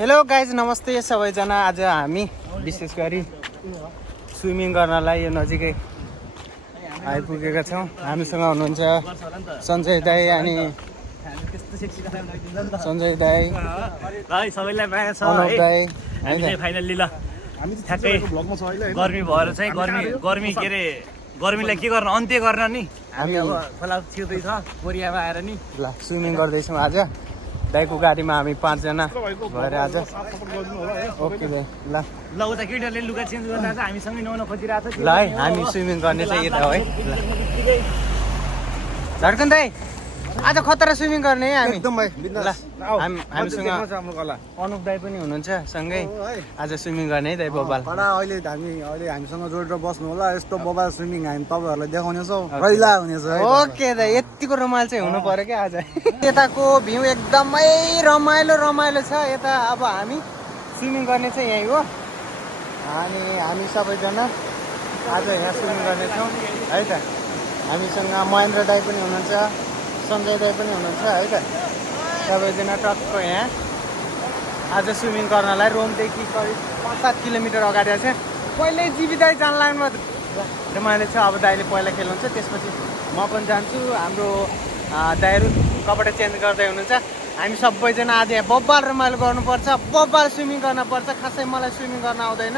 Hello guys, नमस्ते सबैजना। आज हामी विशेष गरी स्विमिङ गर्नलाई यो नजिकै आइपुगेका छौँ। हामीसँग हुनुहुन्छ सञ्जय दाई अनि सञ्जय दाई, सबैलाई माया छ अनुप दाई। है फाइनल्ली ल ठ्याक्कै गर्मी भएर चाहिँ गर्मी के अरे गर्मीलाई के गर्न अन्त्य गर्न नि हामी अब खोला छिर्दैछ कोरियामा आएर नि ल स्विमिङ गर्दैछौँ। आज दाईको गाडीमा हामी 5 जना भएर आज ओके दाई। ल उता केटाहरूले लुगा चेन्ज गर्न आज हामीसँगै नुहाउन खोजिरहेको छ। ल है, हामी स्विमिङ गर्ने चाहिँ यता हो है। धड्कन दाई, आज खतरा स्विमिङ गर्ने है हामी एकदम भाइ बिन्दास। हामीसँग अनुप दाई पनि हुनुहुन्छ सँगै। आज स्विमिङ गर्ने है दाई बबाल। अहिले हामीसँग जोडेर बस्नु होला। यस्तो बबाल स्विमिङ हामी तपाईँहरूलाई देखाउनेछौँ, रैला हुनेछ है। ओके दाई, यतिको रमाइलो चाहिँ हुनु पर्यो क्या आज। यताको भ्यू एकदमै रमाइलो छ। यता अब हामी स्विमिङ गर्ने चाहिँ यहीँ हो अनि हामी सबैजना आज यहाँ स्विमिङ गर्नेछौँ है त। हामीसँग महेन्द्र दाई पनि हुनुहुन्छ, सञ्जय दाई पनि हुनुहुन्छ है त। सबैजना टक्क यहाँ आज स्विमिङ गर्नलाई रोमदेखि करिब 5-7 किलोमिटर अगाडि छ। पहिल्यै जिबी दाई जान लाग्नु रमाइलो छ। अब दाईले पहिला खेल्नुहुन्छ, त्यसपछि म पनि जान्छु। हाम्रो दाईहरू कपडा चेन्ज गर्दै हुनुहुन्छ। हामी सबैजना आज यहाँ बब्बाल रमाइलो गर्नुपर्छ, बब्बाल स्विमिङ गर्नुपर्छ। खासै मलाई स्विमिङ गर्न आउँदैन।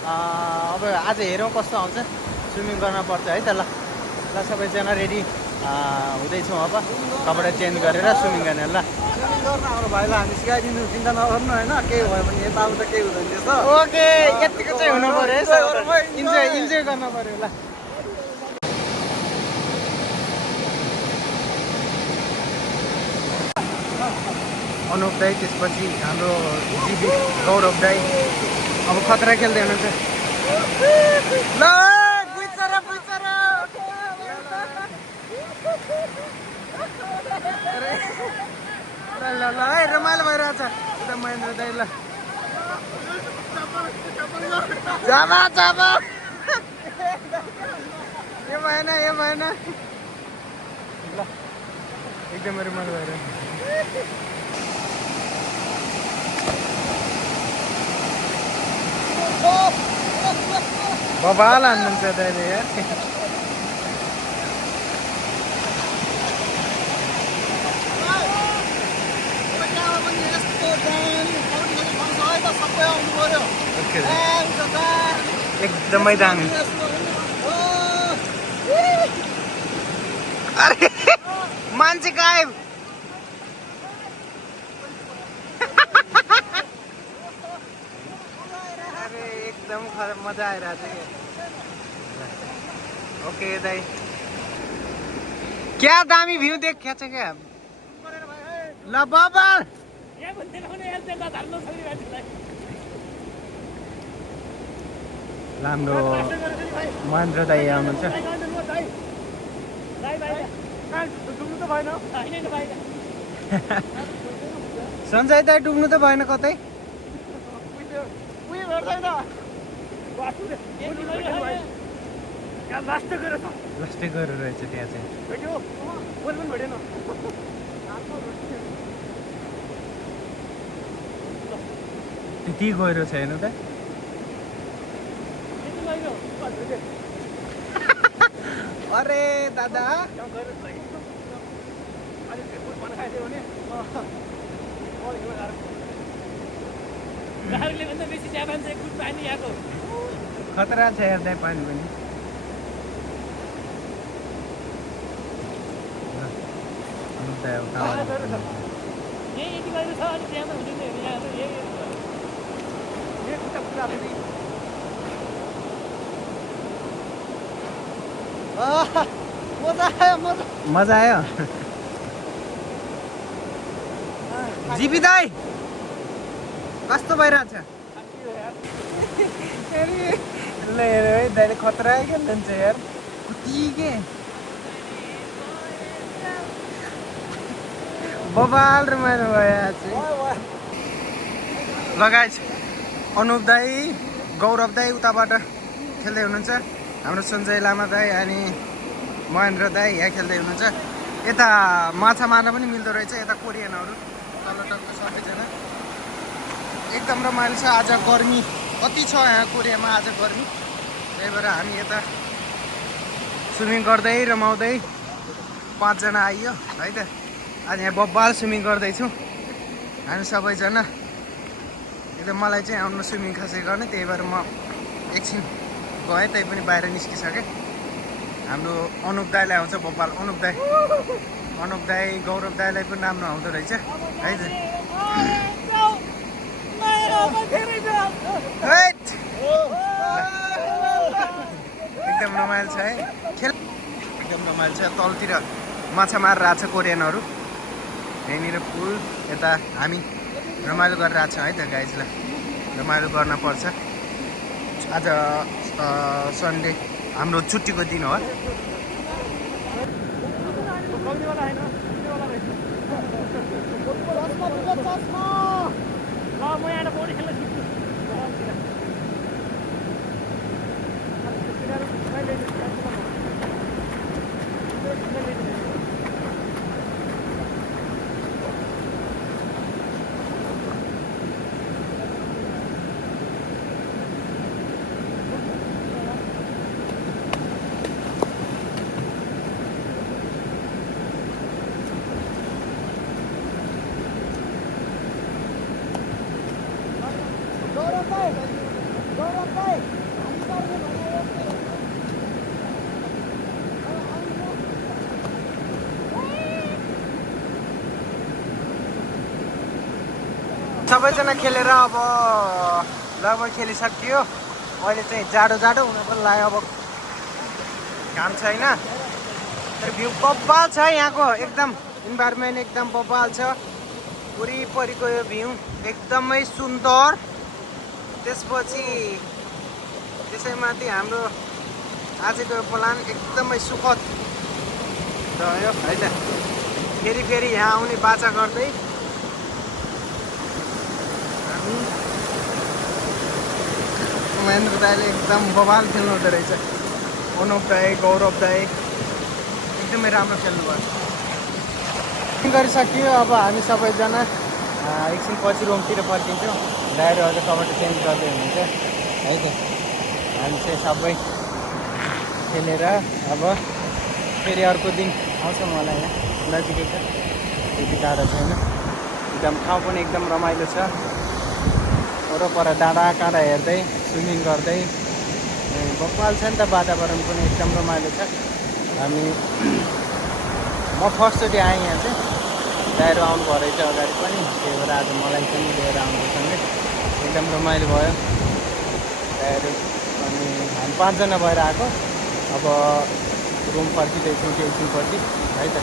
अब आज हेरौँ कस्तो आउँछ। स्विमिङ गर्नुपर्छ है त। ल सबैजना रेडी हुँदैछौँ। अब कपडा चेन्ज गरेर स्विमिङ गर्ने। ल स्विमिङ गर्न हाम्रो भाइलाई हामी सिकाइदिनु, चिन्ता नगर्नु होइन। केही भयो भने यताउता केही हुँदैन त्यस्तो। ओके, यतिको चाहिँ हुनु पर्यो है। इन्जोय गर्न पर्यो। ल अनुप दाई, त्यसपछि हाम्रो जिबी गौरव दाई अब खतरा खेल्दै हुनुहुन्छ। ल है, रमाइलो भइरहेछ उता महेन्द्र दाई। ल जामा यो भएन ल एकदमै रमाइलो भइरहेछ। बबाल हान्नुहुन्छ दाइले यार। एकदमै दामी। अरे मान्छे गायब। अरे एकदम मजा आइरहेको छ। ओके दाई, क्या दामी भ्यू देखिया छ क्या। ल बबाल राम्रो महेन्द्र दाई आउनुहुन्छ। सञ्जय दाई डुब्नु त भएन कतै। लास्टै गएर रहेछ त्यहाँ चाहिँ। त्यति गहिरो छैन त। अरे दादा खतरा छ हेर्दै पानी पनि। मजा आयो। जिबी दाई कस्तो भइरहेछ। ल हेर है, दाइले खतरा खेल्नुहुन्छ यार। के बबाल रमाइलो भयो। लगाएछ अनुप दाई, गौरव दाई उताबाट खेल्दै हुनुहुन्छ। हाम्रो सञ्जय लामा दाई अनि महेन्द्र दाई यहाँ खेल्दै हुनुहुन्छ। यता माछा मार्न पनि मिल्दो रहेछ। यता कोरियनहरू तल टक्क सबैजना एकदम रमाइलो छ। आज गर्मी कति छ यहाँ कोरियामा, आज गर्मी, त्यही भएर हामी यता स्विमिङ गर्दै रमाउँदै 5 जना आइयो है त। आज यहाँ बब्बाल स्विमिङ गर्दैछौँ हामी सबैजना। एकदम मलाई चाहिँ आउनु स्विमिङ खासै गर्ने, त्यही भएर म एकछिन गएँ, त्यही पनि बाहिर निस्किसकेँ। हाम्रो अनुप दाईलाई आउँछ बब्बाल, अनुप दाई गौरव दाईलाई पनि राम्रो आउँदो रहेछ है त। एकदम रमाइलो छ है खेल, एकदम रमाइलो छ। तलतिर माछा मारिरहेको छ कोरियनहरू, यहीँनिर पुल, यता हामी रमाइलो गरिरहेको छ है त गाइजलाई। रमाइलो गर्न पर्छ। आज सन्डे हाम्रो छुट्टीको दिन हो। सबैजना खेलेर अब लगभग खेलिसकियो। अहिले चाहिँ जाडो हुन पनि लाग्यो, अब काम छैन। तर भ्यू बब्बाल छ यहाँको, एकदम इन्भाइरोमेन्ट एकदम बब्बाल छ। वरिपरिको यो भ्यू एकदमै सुन्दर। त्यसपछि त्यसैमाथि हाम्रो आजको प्लान एकदमै सुखद रह्यो है त। फेरि यहाँ आउने बाचा गर्दै हामी महेन्द्र दाईले एकदम बवाल खेल्नु हुँदो रहेछ। अनुप दाई, गौरव दाई एकदमै राम्रो खेल्नुभयो। गरिसकियो। अब हामी सबैजना एकछिन पछि रुमतिर फर्किन्छौँ। दाइहरू अझ कबड्डी चेन्ज गर्दै हुनुहुन्छ है त। हामी चाहिँ सबै खेलेर अब फेरि अर्को दिन आउँछ। मलाई यहाँ नजिकै छ, त्यति टाढो छैन। एकदम ठाउँ पनि एकदम रमाइलो छ। वरपर डाँडा काँडा हेर्दै स्विमिङ गर्दै बब्बाल छ नि त, वातावरण पनि एकदम रमाइलो छ। म फर्स्टचोटि आएँ यहाँ चाहिँ, दाइहरू आउनुभयो रहेछ अगाडि पनि, त्यही भएर आज मलाई पनि लिएर आउनुसँगै एकदम रमाइलो भयो दाइहरू। अनि हामी 5 जना भएर आएको। अब रुम फर्किँदैछौँ केही एकछिनपछि है त।